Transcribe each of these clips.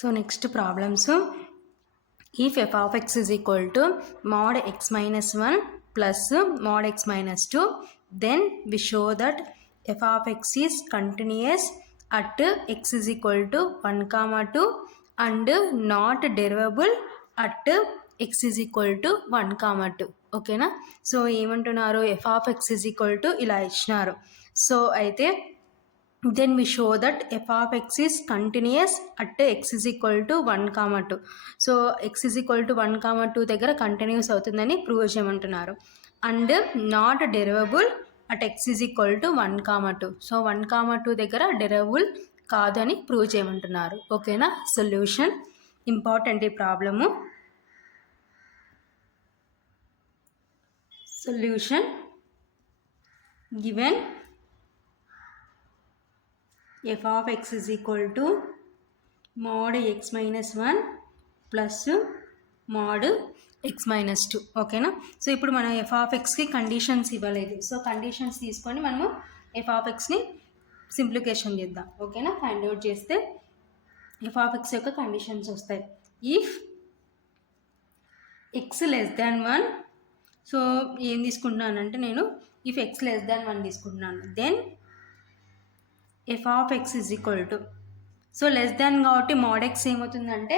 So next problems. If f of x is equal to mod x minus 1 plus mod x minus 2, then we show that f of x is continuous at x is equal to 1 comma 2 and not derivable at x is equal to 1 comma 2. ఓకేనా. So ఏమంటున్నారు, F of x is equal to ఇలా ఇచ్చినారు. So అయితే then we show that f of x is continuous at x is equal to 1 comma 2. So x is equal to 1 comma 2 దగ్గర continuous అవుతుందని prove చేయమంటున్నారు. And not derivable at x is equal to 1 comma 2. So 1 comma 2 దగ్గర derivable కాదని prove చేయమంటున్నారు. ఓకేనా. Solution important ఈ problem. Solution given f of x is equal to mod x minus 1 plus mod x minus 2. ఓకేనా. So ఇప్పుడు మనం f of xకి conditions ఇవ్వలేదు. సో కండిషన్స్ తీసుకొని మనము f of xని సింప్లికేషన్ చేద్దాం. ఓకేనా. ఫైండ్ అవుట్ చేస్తే f of x యొక్క కండిషన్స్ వస్తాయి. If x less than 1, so ఏం తీసుకుంటున్నానంటే నేను ఇఫ్ x లెస్ దాన్ 1 తీసుకుంటున్నాను. Then f of x is equal to, so less than కాబట్టి mod x ఏమవుతుందంటే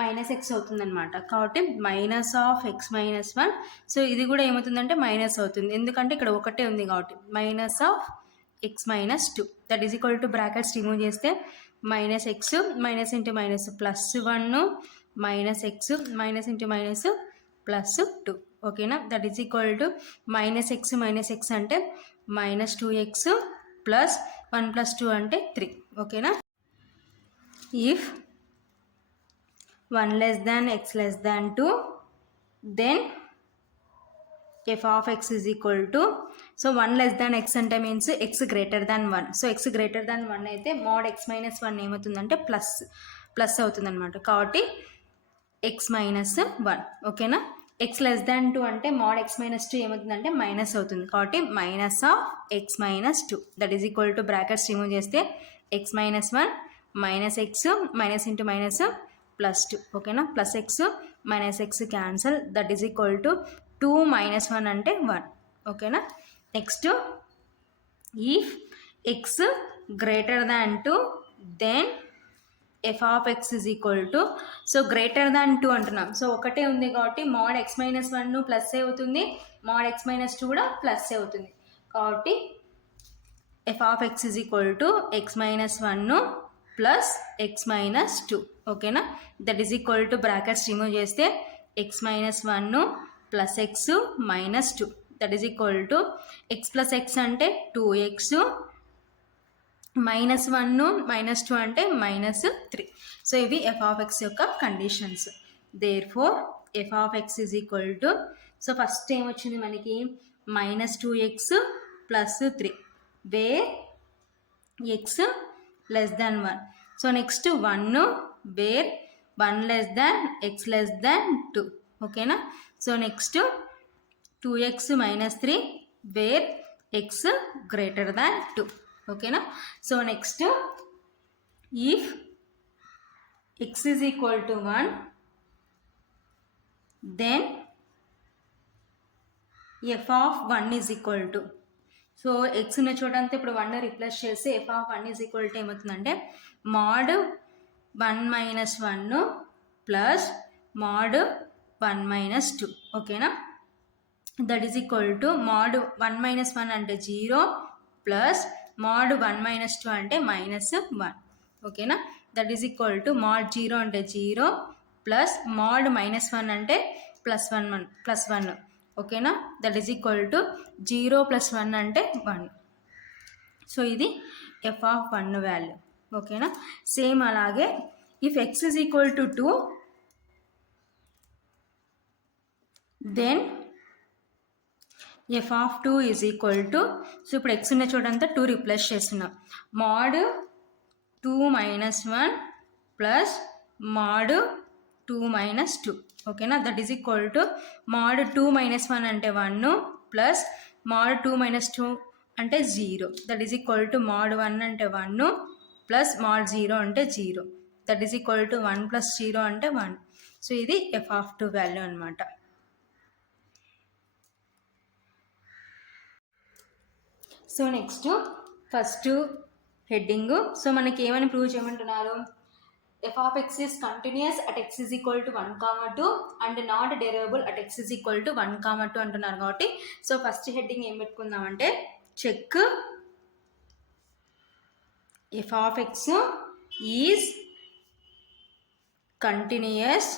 మైనస్ ఎక్స్ అవుతుందన్నమాట. కాబట్టి minus of X minus 1, so ఇది కూడా ఏమవుతుందంటే మైనస్ అవుతుంది, ఎందుకంటే ఇక్కడ ఒకటే ఉంది కాబట్టి. Minus of X minus 2 that is equal to brackets remove చేస్తే minus x minus into minus plus 1 minus x minus into minus plus 2. ఓకేనా. That is equal to minus x అంటే మైనస్ 2x ప్లస్ 1 ప్లస్ 2 అంటే 3. ఓకేనా. If 1 less than X less than 2, then F of x is equal to, so 1 less than x అంటే means X greater than 1. So x greater than 1 అయితే mode x minus 1 ఏమవుతుందంటే plus అవుతుందన్నమాట. కాబట్టి x minus 1. ఓకేనా. X less than 2 అంటే mode x minus 2 ఏమవుతుందంటే minus అవుతుంది, కాబట్టి minus of X minus 2 that is equal to brackets remove చేస్తే x minus 1 minus x minus into minus plus 2. ఓకేనా. Plus x minus x cancel, that is equal to 2 minus 1 అంటే 1. ఓకేనా. Next if x greater than 2, then F of x is equal to, so greater than 2 అంటున్నాం. So ఒకటే ఉంది కాబట్టి mod x minus 1 plus అవుతుంది, mode x minus 2 కూడా plus అవుతుంది. కాబట్టి f of x is equal to x minus 1 plus x minus 2. ఓకేనా. That is equal to brackets remove చేస్తే x minus 1 plus x minus 2 that is equal to x plus x అంటే 2x minus 1 minus 2 అంటే minus 3. So ఇవి f of x యొక్క conditions. Therefore f of x is equal to, so first ఏమొచ్చింది మనకి minus 2x plus 3 where X less than 1. So next 1 where 1 less than X less than 2. ఓకేనా. So next 2x minus 3 where X greater than 2. ఓకేనా. So next if X is equal to 1, then F of 1 is equal to, so X ఉన్న చోటంతా ఇప్పుడు 1 replace చేస్తే F of 1 is equal to ఏమవుతుందంటే mod 1 minus 1 plus mod 1 minus 2. ఓకేనా. That is equal to mod 1 minus 1 అంటే 0 plus mod 1 minus 2 అంటే minus 1. ఓకేనా. That is equal to mod 0 అంటే 0 ప్లస్ మాడ్ మైనస్ 1 అంటే ప్లస్ 1. ఓకేనా. That is equal to 0 plus 1 అంటే 1. So ఇది ఎఫ్ ఆఫ్ 1 వాల్యూ. ఓకేనా. సేమ్ అలాగే if X is equal to 2, then F of 2 is equal to, so ఇప్పుడు x ఉన్న చోటంతా 2 రిప్లేస్ చేస్తున్నాం. Mod 2 minus 1 plus mod 2 minus 2. ఓకేనా. That is equal to mod 2 minus 1 అంటే 1 ప్లస్ మాడ్ 2 మైనస్ 2 అంటే 0. That is equal to mod 1 అంటే 1 plus mod 0 అంటే 0. That is equal to 1 plus 0 అంటే 1. సో ఇది f(2) వాల్యూ అనమాట. So next first heading. సో మనకి ఏమని ప్రూవ్ చేయమంటున్నారు, f(x) is continuous at x is equal to 1, 2 and not derivable at x is equal to 1, 2 అంటున్నారు కాబట్టి సో ఫస్ట్ హెడ్డింగ్ ఏం పెట్టుకుందామంటే check f(x) is continuous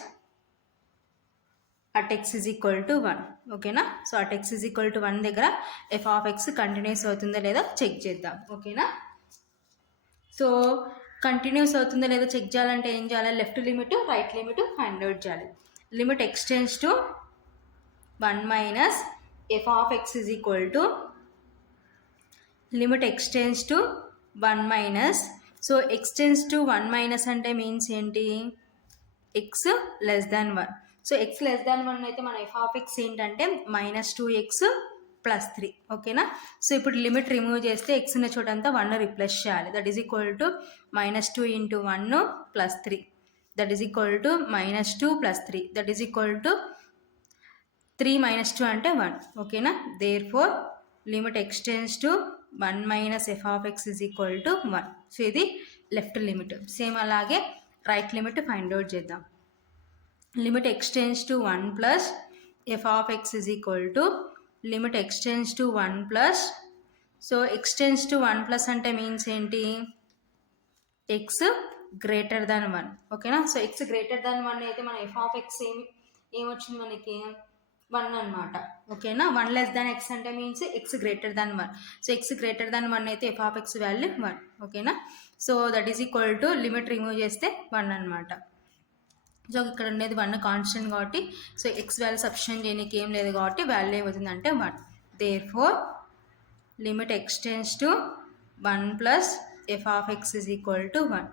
at x is equal to 1. ఓకేనా. So at x is equal to 1 దగ్గర f(x) continuous అవుతుందో లేదో check చేద్దాం. ఓకేనా. So continuous అవుతుందో లేదో చెక్ చేయాలంటే ఏం చేయాలి, left limit right limit find out చేయాలి. Limit x tends to 1 minus f(x) is equal to limit x tends to 1 minus. So x tends to 1 minus అంటే మీన్స్ ఏంటి, x less than 1. So x less than 1 అయితే మన f(x) ఏంటంటే -2x plus 3. ఓకేనా. So ఇప్పుడు limit remove చేస్తే x ఉన్న చోటంతా 1 రిప్లేస్ చేయాలి. That is equal to -2 into 1 plus 3. That is equal to -2 plus 3. That is equal to 3 - 2 అంటే 1. ఓకేనా. Therefore limit x tends to 1 minus f(x) is equal to 1. So ఇది left limit. Same అలాగే right limit find out చేద్దాం. Limit x tends to 1 plus f(x) is equal to limit x tends to 1 plus. So x tends to 1 plus అంటే means ఏంటి, x greater than 1. ఓకేనా. So x greater than 1 అయితే మన f(x) ఏమొచ్చింది మనకి 1 అనమాట. ఓకేనా. 1 లెస్ దాన్ x అంటే means x greater than 1. So x greater than 1 అయితే f(x) వాల్యూ 1. ఓకేనా. So that is equal to limit remove చేస్తే 1 అనమాట. సో ఇక్కడ ఉండేది 1 కాన్స్టెంట్ కాబట్టి సో x వాల్యూ సబ్స్టిట్యూట్ చేయడానికి ఏం లేదు కాబట్టి వాల్యూ ఏమవుతుందంటే 1. Therefore limit x tends to 1 plus f(x) is equal to 1.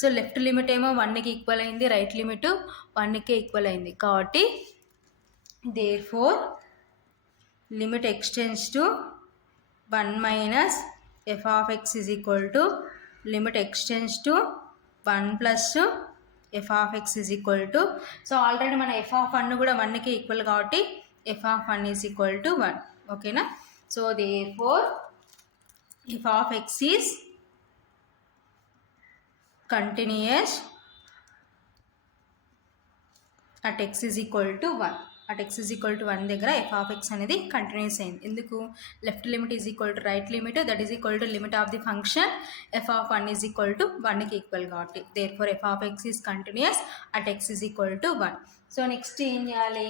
So left limit ఏమో 1కి ఈక్వల్ అయింది, రైట్ లిమిట్ 1కే ఈక్వల్ అయింది కాబట్టి therefore limit x tends to 1 minus f(x) is equal to limit x tends to 1 plus f(x) is equal to. So already మన f(1) కూడా 1కి equal కాబట్టి f(1) is equal to 1. ఓకేనా. So therefore f(x) is continuous at x is equal to 1. at x is equal to 1 దగ్గర f(x) అనేది continuous అయింది. ఎందుకు, left limit is equal to right limit, that is equal to limit of the function f(1) is equal to 1కి equal కాబట్టి therefore f(x) is continuous at x is equal to 1. So next ఏం చేయాలి,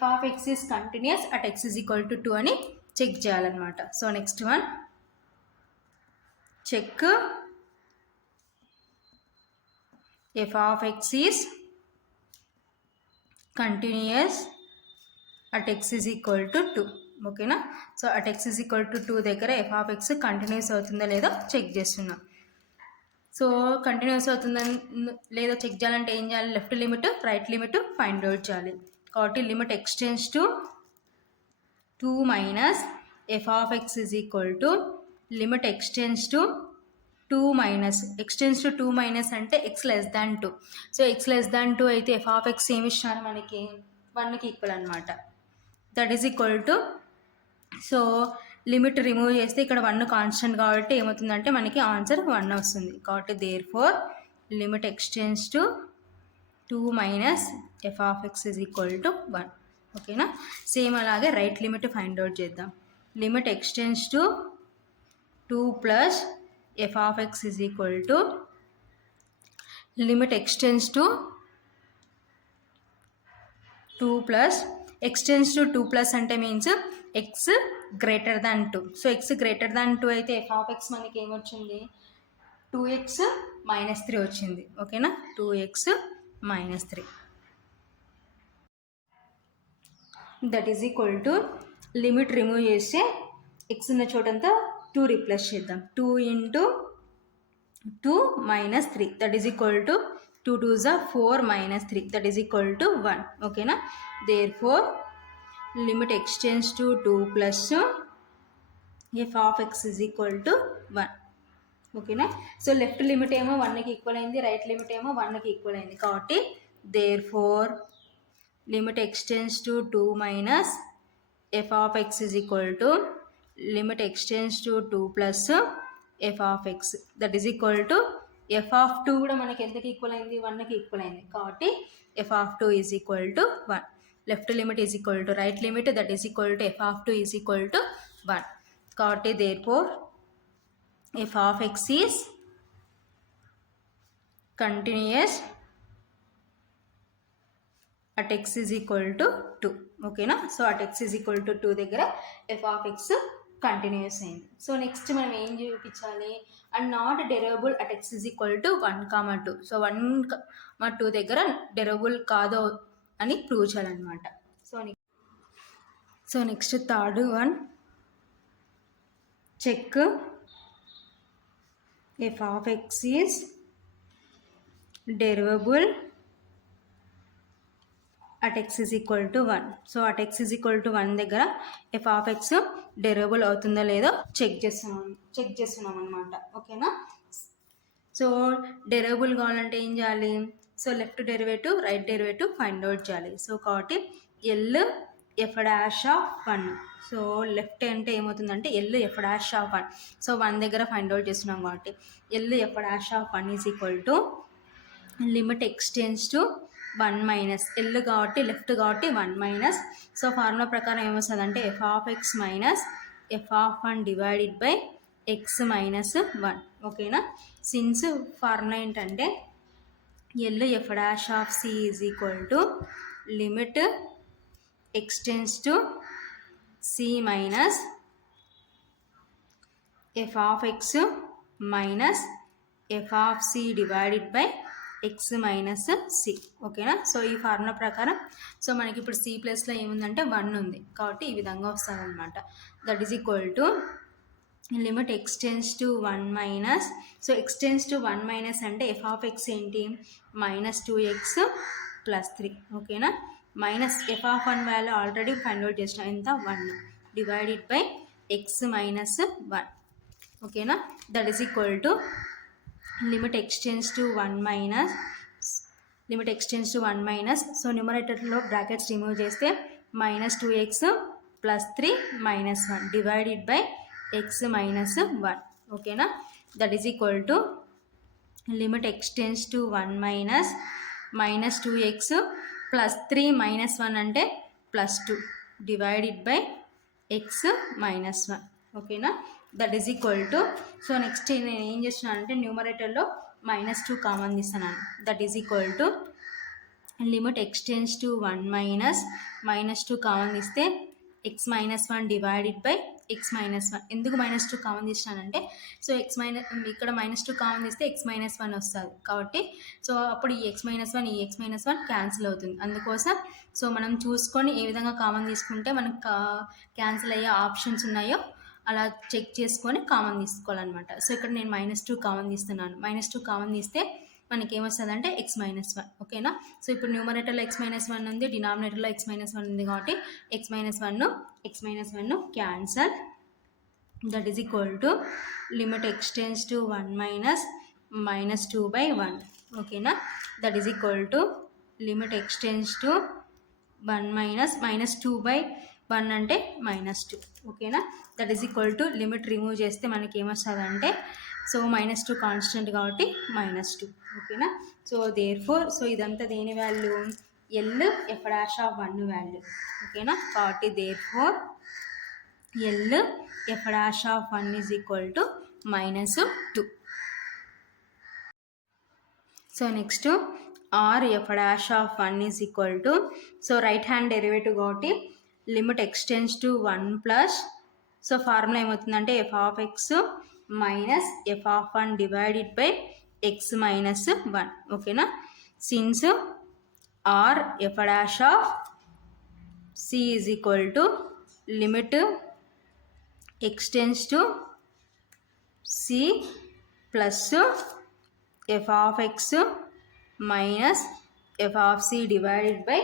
f(x) is continuous at x is equal to 2 అని check చేయాలన్నమాట. So next one check f(x) is continuous at x is equal to 2. ఓకేనా. So at x is equal to 2 దగ్గర f(x) continuous అవుతుందో లేదో check చేస్తున్నాం. So continuous అవుతుందని లేదో check చేయాలంటే ఏం చేయాలి, left limit right limit find out చేయాలి. కాబట్టి limit x tends to 2 minus f(x) is equal to limit x tends to 2 minus. X tends to 2 minus అంటే x less than 2. So x less than 2 అయితే f(x) ఏమి ఇచ్చినారు మనకి 1కి ఈక్వల్ అనమాట. That is equal to. So limit remove చేస్తే ఇక్కడ 1 constant కాబట్టి ఏమవుతుందంటే మనకి ఆన్సర్ 1 వస్తుంది. కాబట్టి therefore limit x tends to 2 minus f(x) is equal to 1. ఓకేనా. సేమ్ అలాగే రైట్ లిమిట్ ఫైండ్ అవుట్ చేద్దాం. Limit x tends to 2 plus f(x) is equal to limit x tends to 2 plus x tends to 2 plus అంటే means x greater than 2. So x greater than 2 అయితే f(x) మనకి ఏమొచ్చింది 2x - 3 వచ్చింది. ఓకేనా. 2x - 3 that is equal to limit remove చేస్తే x ఉన్న చోటంతా 2 replace చేద్దాం. 2 into 2 - 3 that is equal to 2 2s are 4 - 3 that is equal to 1. ఓకేనా. Therefore limit x tends to 2 plus f(x) is equal to 1. ఓకేనా. So left limit ఏమో 1కి equal అయింది, right limit ఏమో 1కి ఈక్వల్ అయింది. కాబట్టి therefore limit x tends to 2 minus f of x is equal to limit x tends to 2 plus f of x that is equal to f of 2 కూడా మనకి ఎంతకి ఈక్వల్ అయింది, 1కి ఈక్వల్ అయింది. కాబట్టి f of 2 is equal to 1. Left limit is equal to right limit that is equal to f of 2 is equal to 1. కాబట్టి therefore f of x is continuous at x is equal to 2. ఓకేనా. So at x is equal to 2 దగ్గర f of x continuous అయింది. So next మనం ఏం చూపించాలి, and not derivable at x is equal to 1, 2. So 1, 2 దగ్గర derivable కాదో అని prove చేయాలన్నమాట. So next third one, check f of x is derivable at x is equal to 1. So at x is equal to 1 దగ్గర f of X డెరవబుల్ అవుతుందో లేదో check చేస్తున్నాం అనమాట. ఓకేనా. సో డెరవబుల్ కావాలంటే ఏం చేయాలి, so left derivative right derivative find out చేయాలి. సో కాబట్టి L F dash of 1. So left అంటే ఏమవుతుందంటే L F dash of 1. So 1 దగ్గర ఫైండ్ అవుట్ చేస్తున్నాం కాబట్టి L F dash of 1 is equal to limit x tends to 1 minus L కాబట్టి left కాబట్టి 1 minus. So formula ప్రకారం ఏమొస్తుంది అంటే f of X minus f of 1 divided by x minus 1. ఓకేనా. Since formula ఏంటంటే L F dash of c is equal to limit x tends to c minus f of X minus f of c divided by x minus c. ఓకేనా. So ఈ formula ప్రకారం so మనకి ఇప్పుడు C ప్లస్లో ఏముందంటే 1 ఉంది కాబట్టి ఈ విధంగా వస్తుంది అనమాట. That is equal to limit x tends to 1 minus. So x tends to 1 minus అంటే ఎఫ్ ఆఫ్ ఎక్స్ ఏంటి, -2x + 3. ఓకేనా. Minus f of 1 value already find out చేసిన ఎంత 1 డివైడెడ్ బై ఎక్స్ మైనస్ 1. ఓకేనా. That is equal to limit x tends to 1 minus. So న్యూమరేటర్లో brackets remove చేస్తే -2x + 3 -1 divided by x minus 1. ఓకేనా. That is equal to limit x tends to 1 minus -2x + 3 -1 అంటే +2 divided by x minus 1. ఓకేనా. That is equal to so next నేను ఏం చేస్తున్నాను అంటే న్యూమరేటర్లో -2 కామన్ తీస్తున్నాను. That is equal to limit x tends to 1 minus -2 common తీస్తే x minus 1 divided by x minus 1. ఎందుకు -2 కామన్ తీసినానంటే సో ఇక్కడ -2 కామన్ తీస్తే ఎక్స్ మైనస్ 1 వస్తుంది కాబట్టి సో అప్పుడు ఈ ఎక్స్ మైనస్ 1 క్యాన్సిల్ అవుతుంది. అందుకోసం సో మనం చూసుకొని ఏ విధంగా కామన్ తీసుకుంటే మనకు క్యాన్సిల్ అయ్యే ఆప్షన్స్ ఉన్నాయో అలా చెక్ చేసుకొని కామన్ తీసుకోవాలన్నమాట. సో ఇక్కడ నేను -2 కామన్ తీస్తున్నాను. -2 కామన్ తీస్తే మనకి ఏమొస్తుంది అంటే ఎక్స్ మైనస్ 1. ఓకేనా. సో ఇప్పుడు న్యూమరేటర్లో ఎక్స్ మైనస్ 1 ఉంది, డినామినేటర్లో ఎక్స్ మైనస్ 1 ఉంది కాబట్టి x minus 1 cancel. That is equal to limit x tends to 1 minus -2/1. ఓకేనా. That is equal to limit x tends to 1 minus -2/1 అంటే -2. ఓకేనా. That is equal to limit remove చేస్తే మనకి ఏమొస్తుంది అంటే సో -2 కాన్స్టెంట్ కాబట్టి -2. ఓకేనా. సో దేర్ ఫోర్ సో ఇదంతా దేని value L F dash of 1 value. ఓకేనా. కాబట్టి therefore L F dash of 1 is equal to -2. So next R F dash of 1 is equal to so right hand derivative కాబట్టి limit x tends to 1 plus so formula ఏమవుతుందంటే f of X minus f of 1 divided by x minus 1. ఓకేనా. Since R F dash of c is equal to limit x tends to c plus f of X minus f of c divided by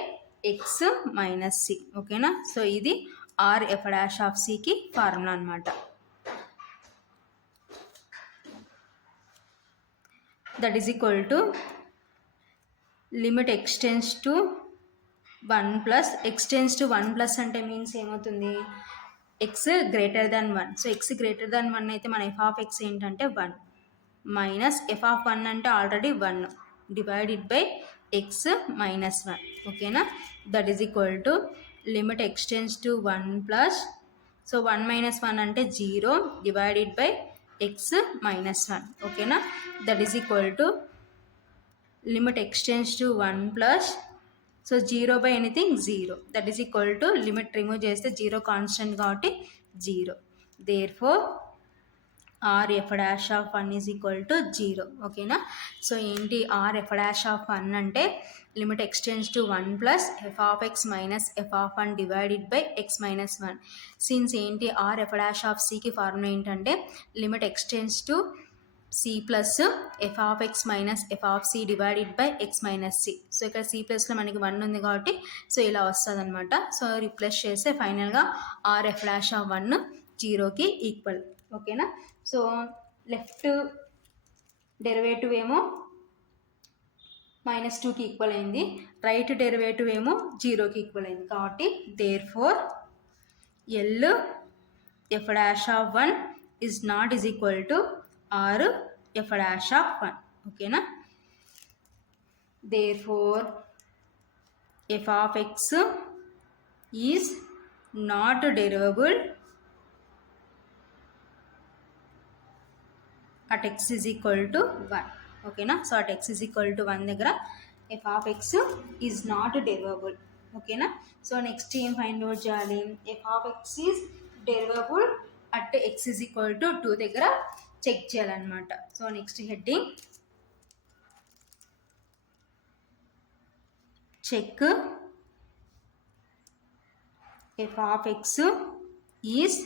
x minus c. ఓకేనా. So ఇది R F dash of సికి formula అనమాట. That is equal to limit x tends to 1 plus x tends to 1 plus అంటే means ఏమవుతుంది, x greater than 1. So x greater than 1 అయితే మన F of X ఏంటంటే 1 minus f of 1 అంటే already 1 divided by x minus 1. ఓకేనా, that is equal to limit x tends to 1 plus, so 1 minus 1 అంటే 0 divided by x minus 1. ఓకేనా, that is equal to limit x tends to 1 plus, so 0 by anything 0, that is equal to limit remove చేస్తే 0 constant కాబట్టి 0. Therefore R F dash of 1 is equal to 0. ఓకేనా, so ఏంటి R F dash of 1 అంటే limit x tends to 1 plus f of X minus f of 1 divided by x minus 1. Since ఏంటి R F dash of సికి formula ఏంటంటే limit x tends to c plus f of X minus f of c divided by x minus c. So ఇక్కడ c ప్లస్లో మనకి 1 ఉంది కాబట్టి so ఇలా వస్తుంది అనమాట. సో రిప్లేస్ చేస్తే ఫైనల్గా ఆర్ ఎఫ్ డాష్ ఆఫ్ 1 0కి ఈక్వల్. ఓకేనా, సో లెఫ్ట్ డెరివేటివ్ ఏమో -2కి ఈక్వల్ అయింది, రైట్ డెరివేటివ్ ఏమో 0కి ఈక్వల్ అయింది. కాబట్టి therefore L F dash of 1 is not is equal to R F dash of 1. ఓకేనా, therefore f of x is not derivable at x is equal to 1. ఓకేనా, so at x is equal to 1 దగ్గర f of x is not derivable. ఓకేనా, so next ఏం find out చేయాలి, f of x is derivable at x is equal to 2 దగ్గర check చేయాలన్నమాట. So next heading check f of x is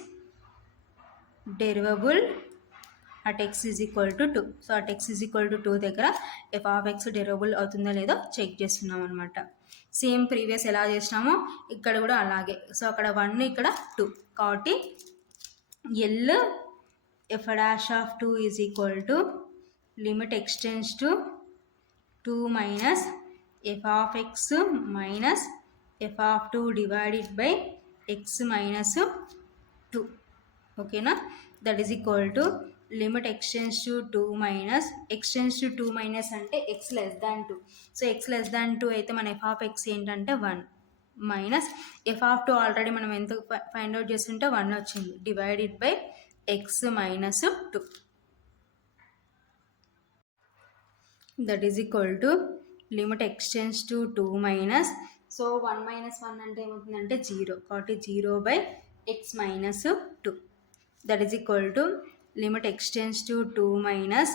derivable at x is equal to 2. So at x is equal to 2 దగ్గర f of X derivable అవుతుందో లేదో check చేస్తున్నాం అనమాట. Same previous ఎలా చేసినామో ఇక్కడ కూడా అలాగే. సో అక్కడ 1 ఇక్కడ 2 కాబట్టి L F dash of 2 is equal to limit x tends to 2 minus f of X minus f of 2 divided by x minus 2. ఓకేనా, that is equal to limit x tends to 2 minus x tends to 2 minus అంటే x less than 2. So x less than 2 అయితే మన F of X ఏంటంటే 1 minus f of 2 already మనం ఎంత find out చేస్తుంటే 1 వచ్చింది divided by x minus 2. That is equal to limit x tends to 2 minus, so 1 minus 1 అంటే ఏమవుతుందంటే 0 కాబట్టి 0 by x minus 2. That is equal to limit x tends to 2 minus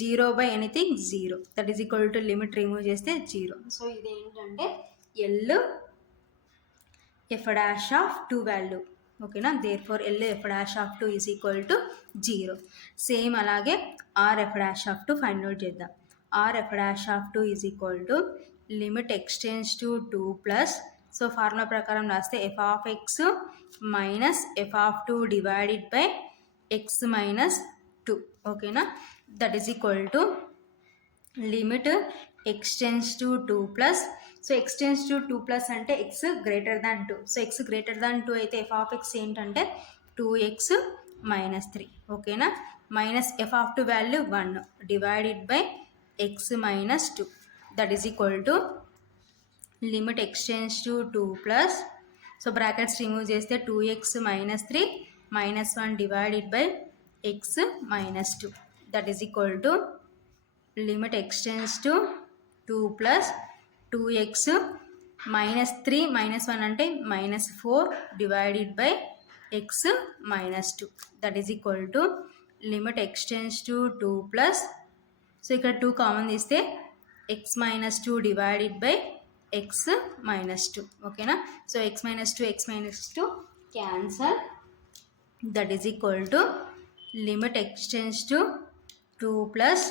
0 by anything 0, that is equal to limit remove చేస్తే 0. So ఇది ఏంటంటే L F dash of 2 value. ఓకేనా, therefore L F dash of 2 is equal to 0. Same అలాగే R F dash of 2 find out చేద్దాం. R F dash of 2 is equal to limit x tends to 2 plus, so formula ప్రకారం రాస్తే f of X minus f of 2 divided by x minus 2. ఓకేనా, that is equal to limit x tends to 2 plus, so x tends to 2 plus అంటే x greater than 2. So x greater than 2 అయితే F of X ఏంటంటే 2x minus 3. ఓకేనా, minus f of 2 value 1 divided by x minus 2. That is equal to limit x tends to 2 plus, so brackets remove చేస్తే 2x minus 3 minus 1 divided by x minus 2. That is equal to limit x tends to 2 plus 2x minus 3 minus 1 అంటే minus 4 divided by x minus 2. That is equal to limit x tends to 2 plus, so ఇక్కడ 2 common తీస్తే x minus 2 divided by x minus 2. ఓకేనా, so X minus 2 cancel. That is equal to limit x tends to 2 plus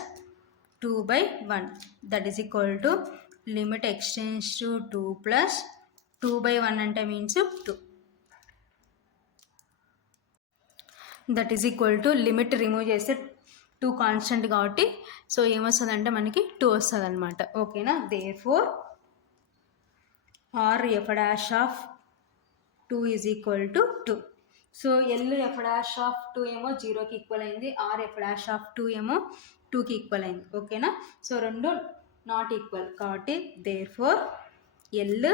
2 by 1. That is equal to limit x tends to 2 plus 2 by 1 అంటే means 2. That is equal to limit remove చేస్తే 2 constant కాబట్టి so ఏమొస్తుందంటే మనకి 2 వస్తుంది అనమాట. ఓకేనా. Therefore R F dash of 2 is equal to 2. So L F dash of 2 ఏమో 0కి ఈక్వల్ అయింది, ఆర్ ఎఫ్ డాష్ ఆఫ్ 2 ఏమో 2కి ఈక్వల్ అయింది. ఓకేనా. సో రెండు నాట్ ఈక్వల్ కాబట్టి therefore L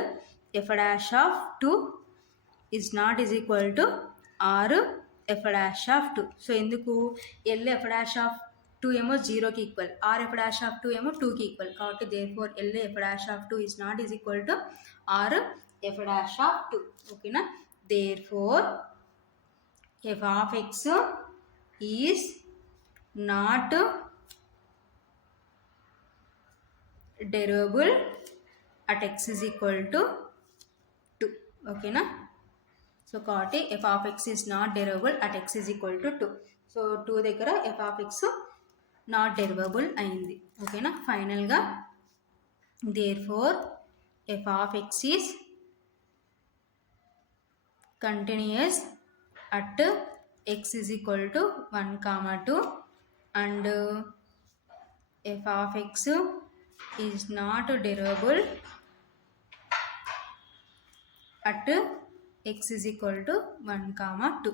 F dash of 2 is not is equal to R F dash of 2. So ఎందుకు ఎల్ ఎఫ్ డాష్ ఆఫ్ 2 ఏమో 0కి equal, R F dash of 2 ఏమో 2కి ఈక్వల్ కాబట్టి therefore L F dash of 2 is not is equal to R F dash of 2. ఓకేనా. Therefore f of x is not derivable at x is equal to 2. ఓకేనా. So కాబట్టి f of x is not derivable at x is equal to 2. So 2 దగ్గర f of X not derivable అయింది. ఓకేనా. ఫైనల్గా therefore f of x is continuous at x is equal to 1, 2 and F of X is not derivable at x is equal to 1, 2.